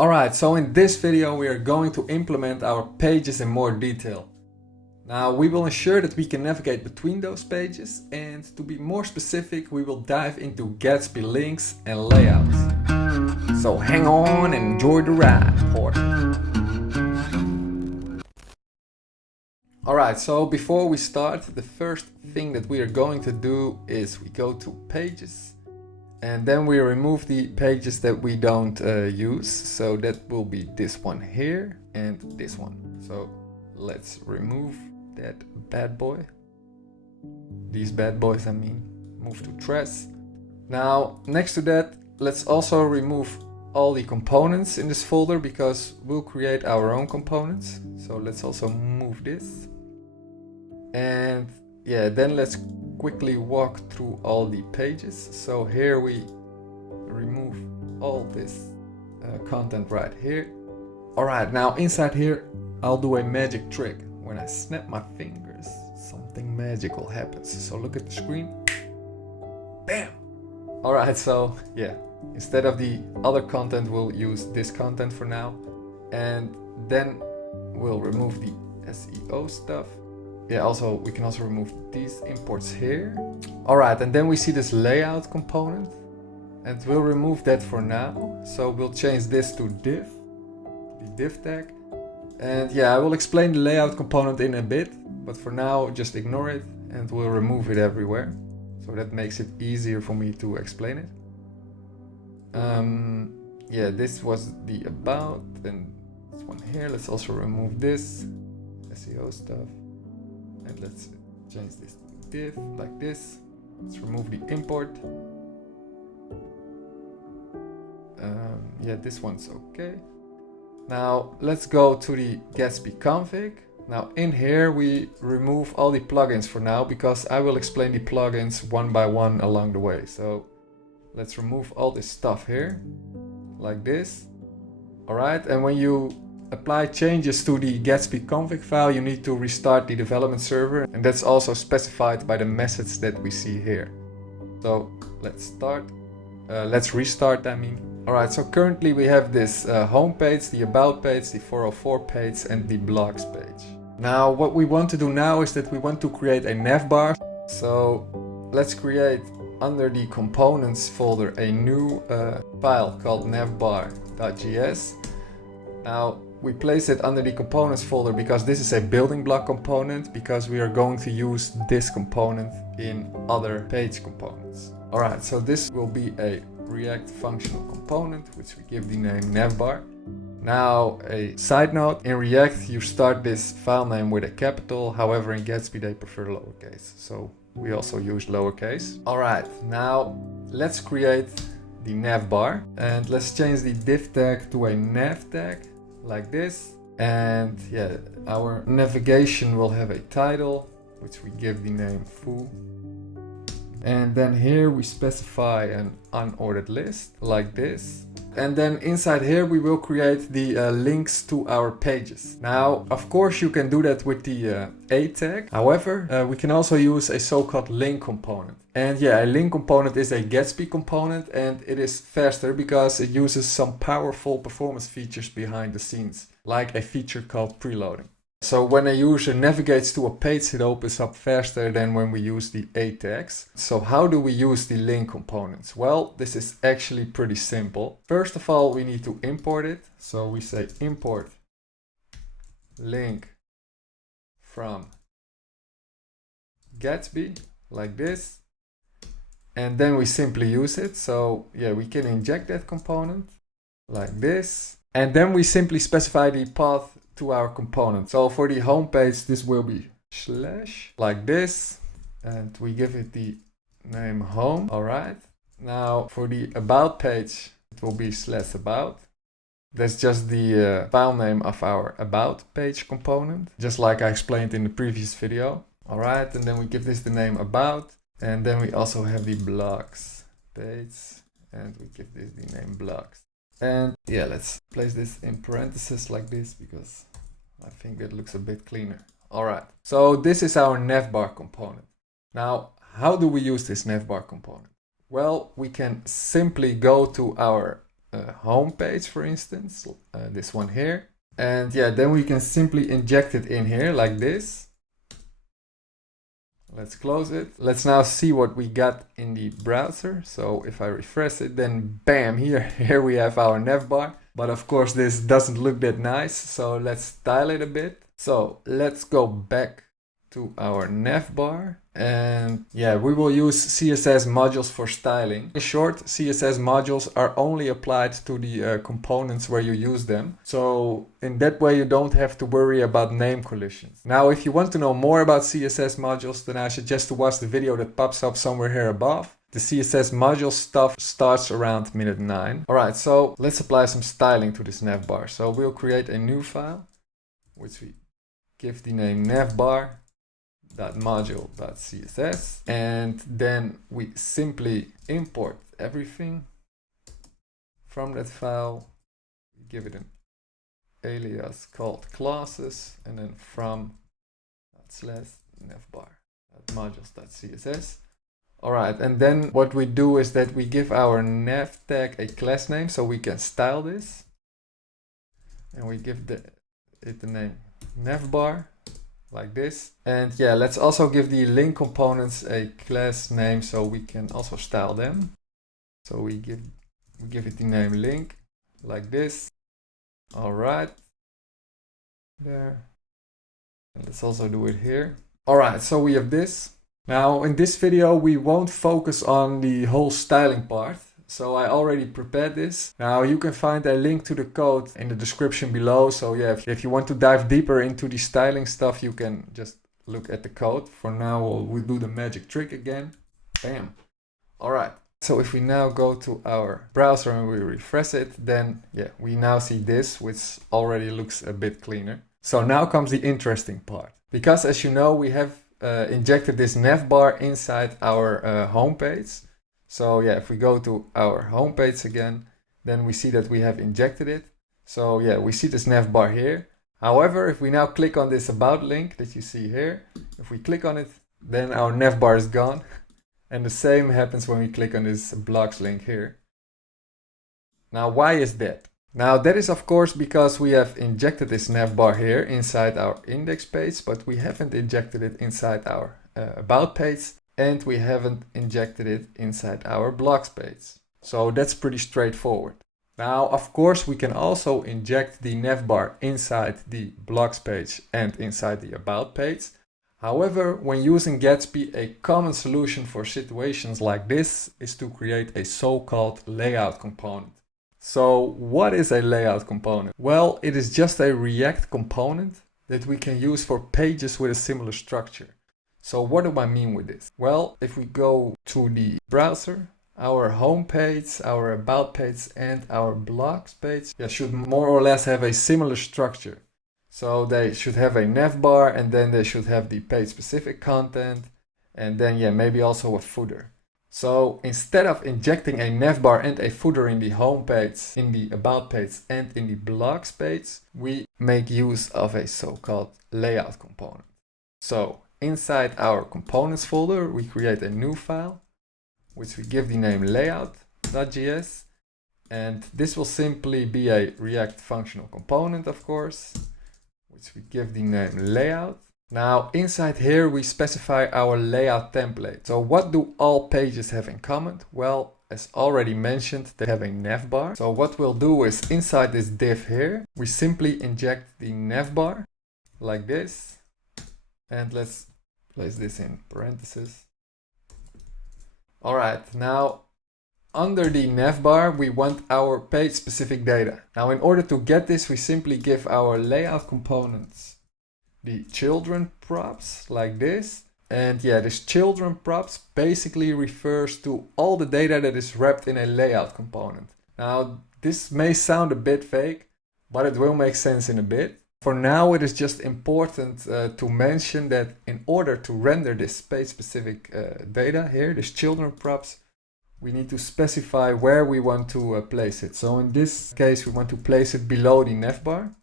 Alright, so in this video we are going to implement our pages in more detail. Now we will ensure that we can navigate between those pages, and to be more specific we will dive into Gatsby Links and Layouts. So hang on and enjoy the ride, Porter. Alright, so before we start, the first thing that we are going to do is we go to Pages. And then we remove the pages that we don't use. So that will be this one here and this one. So let's remove that bad boy. These bad boys, I mean. Move to trash. Now, next to that, let's also remove all the components in this folder because we'll create our own components. So let's also move this. And yeah, then let's quickly walk through all the pages. So here we remove all this content right here. Alright, now inside here I'll do a magic trick. When I snap my fingers, something magical happens. So look at the screen. Bam! Alright, so yeah, instead of the other content we'll use this content for now. And then we'll remove the SEO stuff. Yeah, also we can also remove these imports here. Alright, and then we see this layout component, and we'll remove that for now. So we'll change this to div, the div tag. And yeah, I will explain the layout component in a bit, but for now just ignore it and we'll remove it everywhere. So that makes it easier for me to explain it. Yeah, this was the about, and this one here. Let's also remove this SEO stuff. And let's change this to div like this. Let's remove the import. Yeah, this one's okay. Now let's go to the Gatsby Config. Now in here we remove all the plugins for now because I will explain the plugins one by one along the way. So let's remove all this stuff here like this. Alright, and when you apply changes to the Gatsby config file, you need to restart the development server, and that's also specified by the message that we see here. So let's restart, I mean. Alright, so currently we have this home page, the about page, the 404 page and the blogs page. Now what we want to do now is that we want to create a navbar. So let's create under the components folder a new file called navbar.js. Now we place it under the components folder because this is a building block component, because we are going to use this component in other page components. Alright, so this will be a React functional component, which we give the name navbar. Now a side note, in React you start this file name with a capital, however in Gatsby they prefer lowercase, so we also use lowercase. Alright, now let's create the navbar, and let's change the div tag to a nav tag like this. And yeah, our navigation will have a title, which we give the name foo. And then here we specify an unordered list like this. And then inside here we will create the links to our pages. Now, of course you can do that with the A tag. However, we can also use a so-called link component. And yeah, a link component is a Gatsby component, and it is faster because it uses some powerful performance features behind the scenes, like a feature called preloading. So when a user navigates to a page, it opens up faster than when we use the A tags. So how do we use the link components? Well, this is actually pretty simple. First of all, we need to import it. So we say import link from Gatsby like this. And then we simply use it. So yeah, we can inject that component like this. And then we simply specify the path to our component. So for the home page, this will be slash like this, and we give it the name home. Alright, now for the about page, it will be slash about. That's just the file name of our about page component, just like I explained in the previous video. Alright, and then we give this the name about, and then we also have the blogs page, and we give this the name blogs. And yeah, let's place this in parentheses like this because I think it looks a bit cleaner. Alright, so this is our navbar component. Now, how do we use this navbar component? Well, we can simply go to our home page, for instance, this one here. And yeah, then we can simply inject it in here like this. Let's close it. Let's now see what we got in the browser. So if I refresh it, then bam, here we have our navbar. But of course this doesn't look that nice, so let's style it a bit. So let's go back to our navbar, and yeah, we will use CSS modules for styling. In short, CSS modules are only applied to the components where you use them. So in that way you don't have to worry about name collisions. Now if you want to know more about CSS modules, then I suggest to watch the video that pops up somewhere here above. The CSS module stuff starts around minute 9. Alright, so let's apply some styling to this navbar. So we'll create a new file, which we give the name navbar.module.css, and then we simply import everything from that file. We give it an alias called classes, and then from /navbar.modules.css. Alright, and then what we do is that we give our nav tag a class name so we can style this, and we give it the name navbar like this. And yeah, let's also give the link components a class name so we can also style them. So we give it the name link like this. Alright, there, and let's also do it here. Alright, so we have this. Now in this video we won't focus on the whole styling part, so I already prepared this. Now you can find a link to the code in the description below, so yeah, if you want to dive deeper into the styling stuff, you can just look at the code. For now we'll do the magic trick again. Bam. Alright, so if we now go to our browser and we refresh it, then yeah, we now see this, which already looks a bit cleaner. So now comes the interesting part, because as you know, we have injected this navbar inside our home page. So yeah, if we go to our home page again, then we see that we have injected it. So yeah, we see this navbar here. However, if we now click on this about link that you see here, if we click on it, then our navbar is gone. And the same happens when we click on this blocks link here. Now why is that? Now that is of course because we have injected this navbar here inside our index page, but we haven't injected it inside our about page, and we haven't injected it inside our blocks page. So that's pretty straightforward. Now of course we can also inject the navbar inside the blocks page and inside the about page. However, when using Gatsby, a common solution for situations like this is to create a so-called layout component. So what is a layout component? Well, it is just a React component that we can use for pages with a similar structure. So what do I mean with this? Well, if we go to the browser, our home page, our about page and our blocks page should more or less have a similar structure. So they should have a navbar, and then they should have the page specific content, and then maybe also a footer. So instead of injecting a navbar and a footer in the home page, in the about page and in the blocks page, we make use of a so-called layout component. So inside our components folder, we create a new file, which we give the name layout.js, and this will simply be a React functional component, of course, which we give the name layout. Now inside here we specify our layout template. So what do all pages have in common? Well, as already mentioned, they have a navbar. So what we'll do is inside this div here, we simply inject the navbar like this. And let's place this in parentheses. Alright, now under the navbar we want our page specific data. Now in order to get this, we simply give our layout components the children props like this. And this children props basically refers to all the data that is wrapped in a layout component. Now this may sound a bit vague, but it will make sense in a bit. For now it is just important to mention that in order to render this page specific data here, this children props, we need to specify where we want to place it. So in this case we want to place it below the navbar.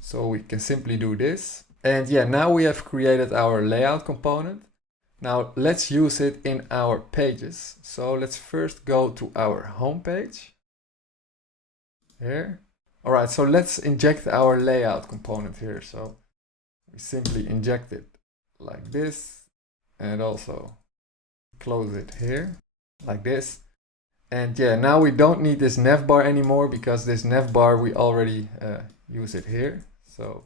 So we can simply do this. And now we have created our layout component. Now let's use it in our pages. So let's first go to our home page. here. All right, so let's inject our layout component here. So we simply inject it like this, and also close it here like this. And yeah, now we don't need this navbar anymore because this navbar we already use it here. So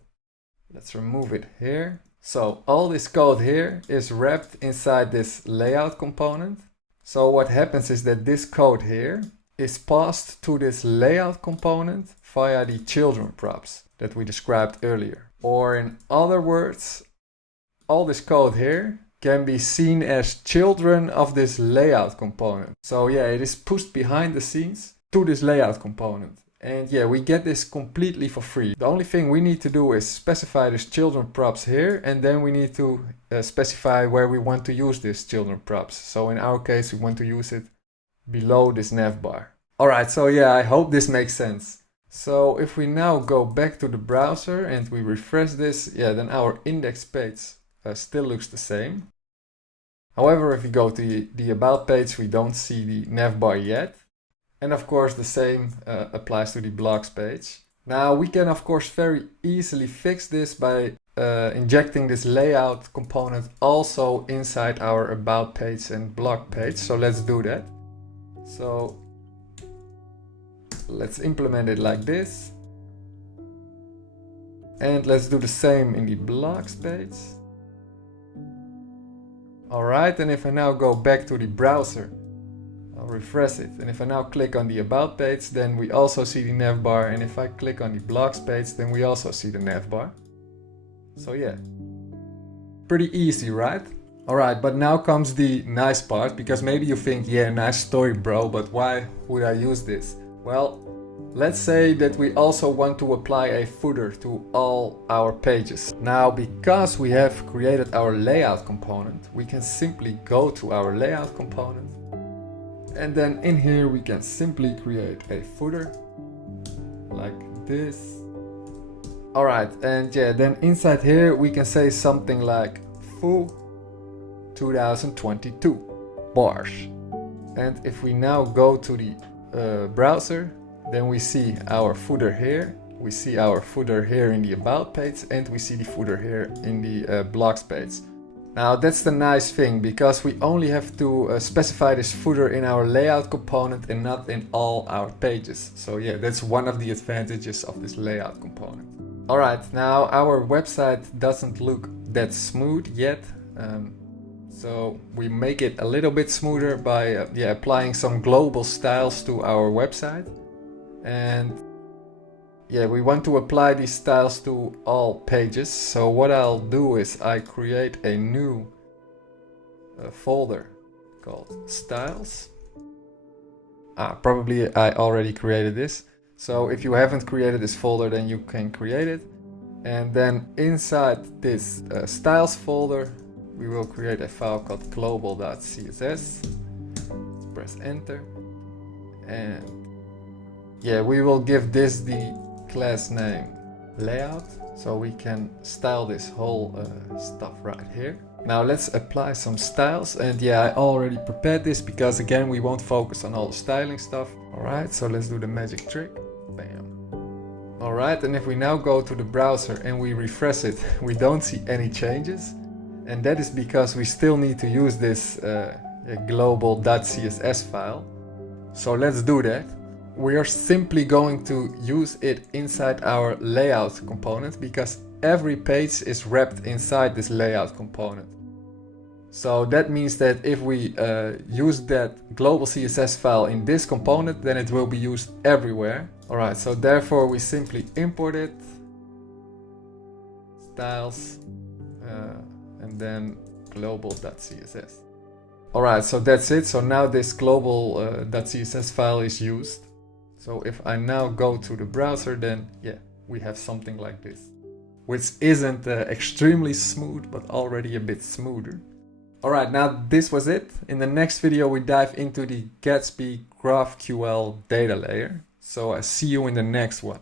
let's remove it here. So all this code here is wrapped inside this layout component. So what happens is that this code here is passed to this layout component via the children props that we described earlier. Or in other words, all this code here can be seen as children of this layout component. So yeah, it is pushed behind the scenes to this layout component. And yeah, we get this completely for free. The only thing we need to do is specify this children props here, and then we need to specify where we want to use this children props. So in our case, we want to use it below this navbar. Alright, so yeah, I hope this makes sense. So if we now go back to the browser and we refresh this, yeah, then our index page still looks the same. However, if we go to the about page, we don't see the navbar yet. And of course, the same applies to the blogs page. Now we can of course very easily fix this by injecting this layout component also inside our about page and blog page. So let's do that. So let's implement it like this. And let's do the same in the blogs page. Alright, and if I now go back to the browser, I'll refresh it, and if I now click on the about page, then we also see the navbar, and if I click on the blogs page, then we also see the navbar. So yeah, pretty easy, right? Alright, but now comes the nice part, because maybe you think, yeah, nice story bro, but why would I use this? Well, let's say that we also want to apply a footer to all our pages. Now, because we have created our layout component, we can simply go to our layout component. And then in here we can simply create a footer like this. Alright, and yeah, then inside here we can say something like foo 2022 bars. And if we now go to the browser, then we see our footer here. We see our footer here in the about page, and we see the footer here in the blogs page. Now that's the nice thing, because we only have to specify this footer in our layout component and not in all our pages. So yeah, that's one of the advantages of this layout component. Alright, now our website doesn't look that smooth yet. So we make it a little bit smoother by applying some global styles to our website. And yeah, we want to apply these styles to all pages. So what I'll do is I create a new folder called styles. Probably I already created this. So if you haven't created this folder, then you can create it. And then inside this styles folder, we will create a file called global.css. Press enter. And yeah, we will give this the class name layout, so we can style this whole stuff right here. Now let's apply some styles, and yeah, I already prepared this because again we won't focus on all the styling stuff. Alright, so let's do the magic trick. Bam. Alright, and if we now go to the browser and we refresh it, we don't see any changes, and that is because we still need to use this global.css file. So let's do that. We are simply going to use it inside our layout component, because every page is wrapped inside this layout component. So that means that if we use that global CSS file in this component, then it will be used everywhere. Alright, so therefore we simply import it, styles, and then global.css. Alright, so that's it. So now this global.css file is used. So if I now go to the browser, then yeah, we have something like this, which isn't extremely smooth, but already a bit smoother. Alright, now this was it. In the next video we dive into the Gatsby GraphQL data layer. So I see you in the next one.